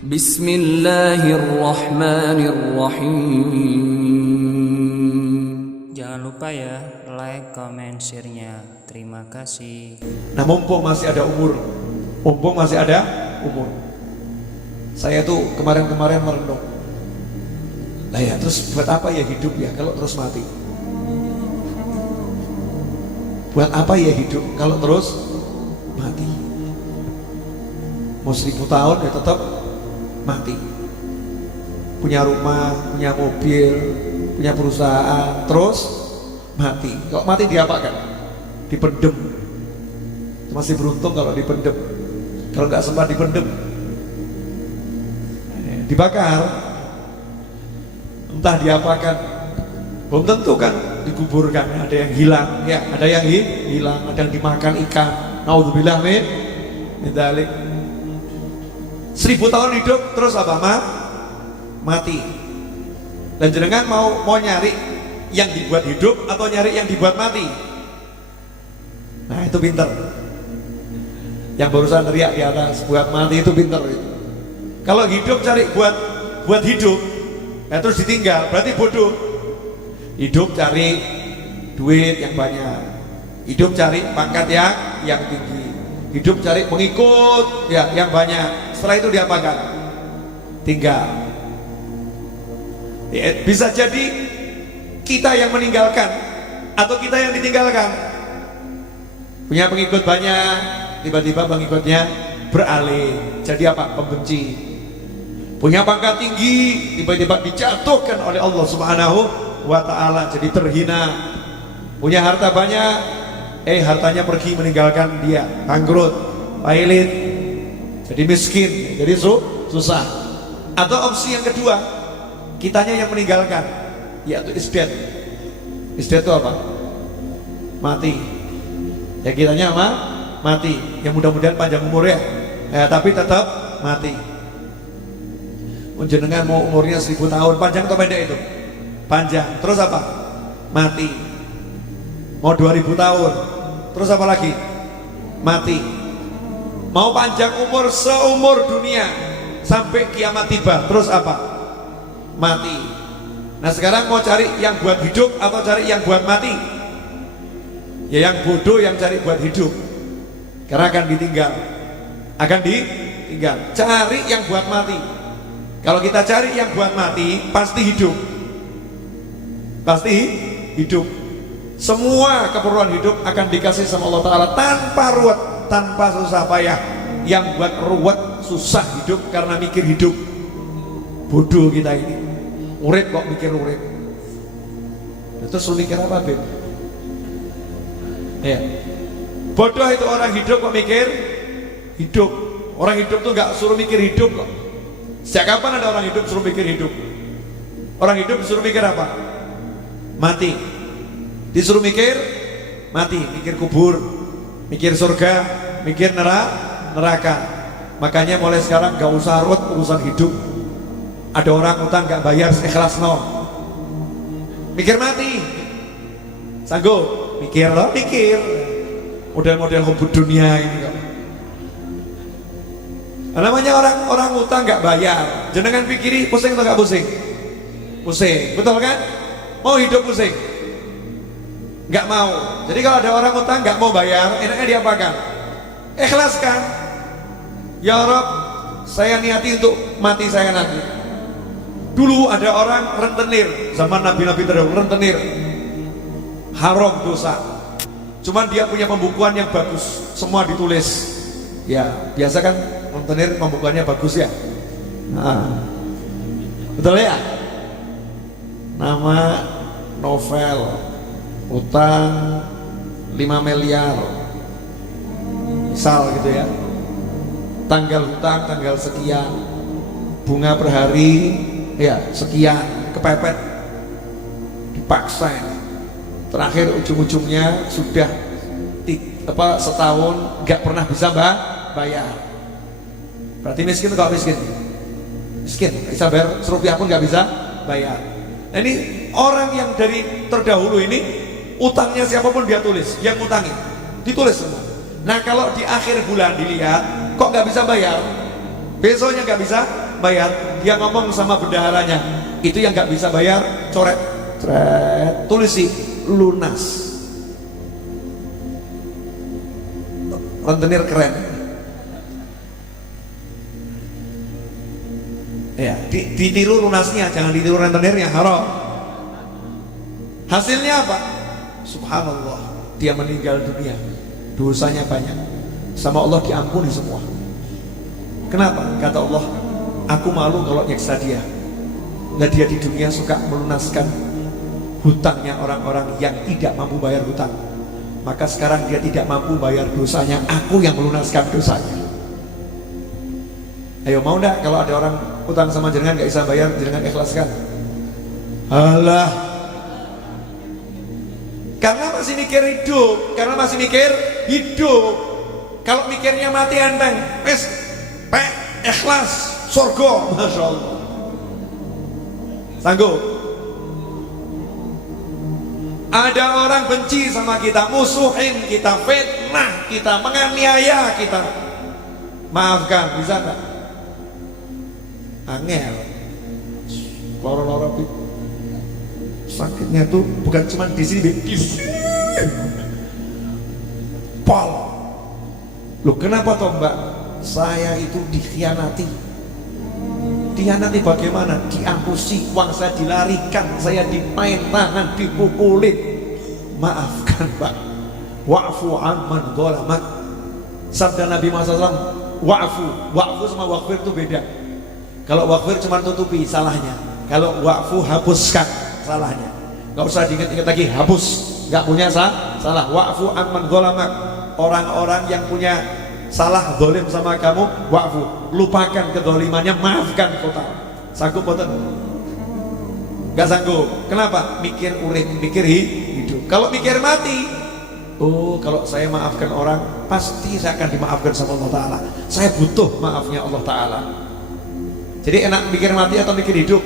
Bismillahirrahmanirrahim. Jangan lupa ya, like, comment, share-nya. Terima kasih. Nah, mumpung masih ada umur, saya tuh kemarin-kemarin merenung. Nah ya, terus buat apa ya hidup ya kalau terus mati? Buat apa ya hidup kalau terus mati? Mau 1000 tahun ya tetap mati. Punya rumah, punya mobil, punya perusahaan, terus mati. Kalau mati diapakan? Dipendem. Masih beruntung kalau dipendem. Kalau nggak sempat dipendem, dibakar, entah diapakan. Belum tentu kan dikuburkan. Ada yang hilang, ya, ada yang hilang, ada yang dimakan ikan. Naudzubillah min dzalik. 1000 tahun hidup terus apa? Mati. Dan jenengan mau nyari yang dibuat hidup atau nyari yang dibuat mati? Nah, itu pinter. Yang barusan teriak di atas buat mati itu pinter itu. Kalau hidup cari buat hidup, ya terus ditinggal, berarti bodoh. Hidup cari duit yang banyak, hidup cari pangkat yang tinggi, hidup cari pengikut ya yang banyak. Setelah itu diapakan? Tinggal. Ya, bisa jadi kita yang meninggalkan atau kita yang ditinggalkan. Punya pengikut banyak, tiba-tiba pengikutnya beralih jadi apa? Pembenci. Punya pangkat tinggi, tiba-tiba dijatuhkan oleh Allah Subhanahu wa ta'ala, jadi terhina. Punya harta banyak, hartanya pergi meninggalkan dia, bangkrut, pailit, jadi miskin, jadi susah. Atau opsi yang kedua, kitanya yang meninggalkan, yaitu isdet. Isdet itu apa? Mati. Ya kitanya mati. Ya mudah-mudahan panjang umur ya, tapi tetap mati. Jenengan mau umurnya 1000 tahun, panjang atau pendek itu? Panjang. Terus apa? Mati. Mau 2000 tahun, terus apa lagi? Mati. Mau panjang umur seumur dunia sampai kiamat tiba, terus apa? Mati. Nah sekarang mau cari yang buat hidup atau cari yang buat mati? Ya yang bodoh yang cari buat hidup, karena akan ditinggal. Cari yang buat mati. Kalau kita cari yang buat mati, pasti hidup. Semua keperluan hidup akan dikasih sama Allah Ta'ala tanpa ruwet, tanpa susah payah. Yang buat ruwet, susah hidup karena mikir hidup. Bodoh kita ini. Urip kok mikir urip. Itu suruh mikir apa, Ben? Ya. Bodoh itu orang hidup kok mikir hidup. Orang hidup tuh gak suruh mikir hidup kok. Sejak kapan ada orang hidup suruh mikir hidup? Orang hidup disuruh mikir apa? Mati. Disuruh mikir mati, mikir kubur, mikir surga, mikir neraka. Makanya mulai sekarang gak usah ruwet urusan hidup. Ada orang utang gak bayar, ikhlas no. Mikir mati. Sanggup? Mikir loh, mikir. Model-model hubud dunia ini kok. Namanya orang utang gak bayar. Jenengan pikiri pusing atau gak pusing? Pusing, betul kan? Mau hidup pusing? Gak mau. Jadi kalau ada orang utang gak mau bayar, enaknya diapakan? Ikhlaskan. Ya Rabb, saya niati untuk mati saya nanti. Dulu ada orang rentenir, zaman Nabi-Nabi terdahulu rentenir, haram dosa. Cuman dia punya pembukuan yang bagus, semua ditulis. Ya biasa kan rentenir pembukuannya bagus ya. Betul ya? Nama novel, utang 5 miliar misal gitu ya, tanggal hutang tanggal sekian, bunga per hari ya sekian, kepepet, dipaksa. Terakhir ujung-ujungnya sudah setahun nggak pernah bisa bayar. Berarti miskin atau miskin? Miskin, bisa bayar serupiah pun nggak bisa bayar. Nah ini orang yang dari terdahulu ini utangnya siapapun dia tulis, yang ngutangin ditulis semua. Nah kalau di akhir bulan dilihat kok nggak bisa bayar, besoknya nggak bisa bayar, dia ngomong sama bendaharanya, itu yang nggak bisa bayar, coret, coret, tulis sih lunas. Rentenir keren. Ya, ditiru lunasnya, jangan ditiru rentenirnya, haram. Hasilnya apa? Subhanallah, dia meninggal dunia, dosanya banyak, sama Allah diampuni semua. Kenapa? Kata Allah, aku malu kalau nyeksa dia. Nah, dia di dunia suka melunaskan hutangnya orang-orang yang tidak mampu bayar hutang. Maka sekarang dia tidak mampu bayar dosanya, aku yang melunaskan dosanya. Ayo, mau enggak kalau ada orang hutang sama jenengan gak bisa bayar, jenengan ikhlaskan? Alah, karena masih mikir hidup, karena masih mikir hidup. Kalau mikirnya mati enteng, wes, ikhlas, surga, masya Allah. Sanggup? Ada orang benci sama kita, musuhin kita, fitnah kita, menganiaya kita, maafkan, bisa nggak? Angel, loro-loro sakitnya tuh bukan cuma di sini, di sini. Pol. Loh, kenapa toh mbak? Saya itu dikhianati. Dikhianati bagaimana? Diampusi, uang saya dilarikan, saya dimain tangan, dipukulin. Maafkan mbak. Wa'fu amman dhalamak. Sabda Nabi Muhammad SAW, wa'fu sama wa'fir itu beda. Kalau wa'fir cuma tutupi salahnya, kalau wa'fu hapuskan salahnya. Gak usah diingat-ingat lagi, hapus, gak punya salah. Wa'fu amman dhalamak. Orang-orang yang punya salah zalim sama kamu, wa'fu, lupakan kezalimannya, maafkan total. Sanggup boten? Gak sanggup. Kenapa? Mikir urip, mikir hidup. Kalau mikir mati, oh, kalau saya maafkan orang, pasti saya akan dimaafkan sama Allah Ta'ala. Saya butuh maafnya Allah Ta'ala. Jadi enak mikir mati atau mikir hidup?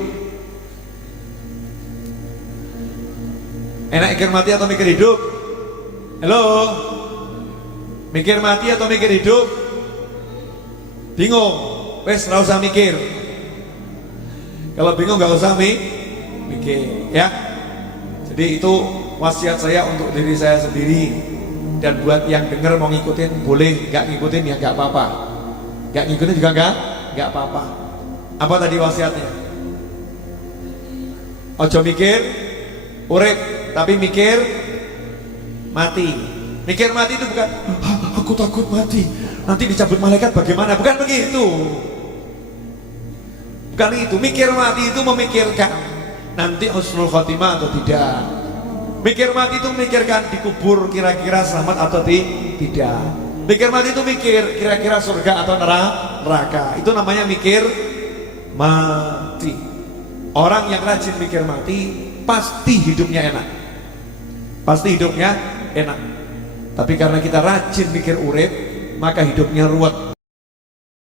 Enak mikir mati atau mikir hidup? Halo? Mikir mati atau mikir hidup? Bingung? Wes, nggak usah mikir. Kalau bingung nggak usah mikir, ya. Jadi itu wasiat saya untuk diri saya sendiri. Dan buat yang denger mau ngikutin boleh, nggak ngikutin ya nggak apa-apa. Nggak ngikutin juga nggak apa-apa. Apa tadi wasiatnya? Ojo mikir urip, tapi mikir mati. Mikir mati itu bukan aku takut mati, nanti dicabut malaikat bagaimana, bukan begitu. Bukan itu. Mikir mati itu memikirkan nanti husnul khotimah atau tidak. Mikir mati itu memikirkan dikubur kira-kira selamat atau tidak. Mikir mati itu mikir kira-kira surga atau neraka. Itu namanya mikir mati. Orang yang rajin mikir mati pasti hidupnya enak. Pasti hidupnya enak. Tapi karena kita rajin mikir urip, maka hidupnya ruwet.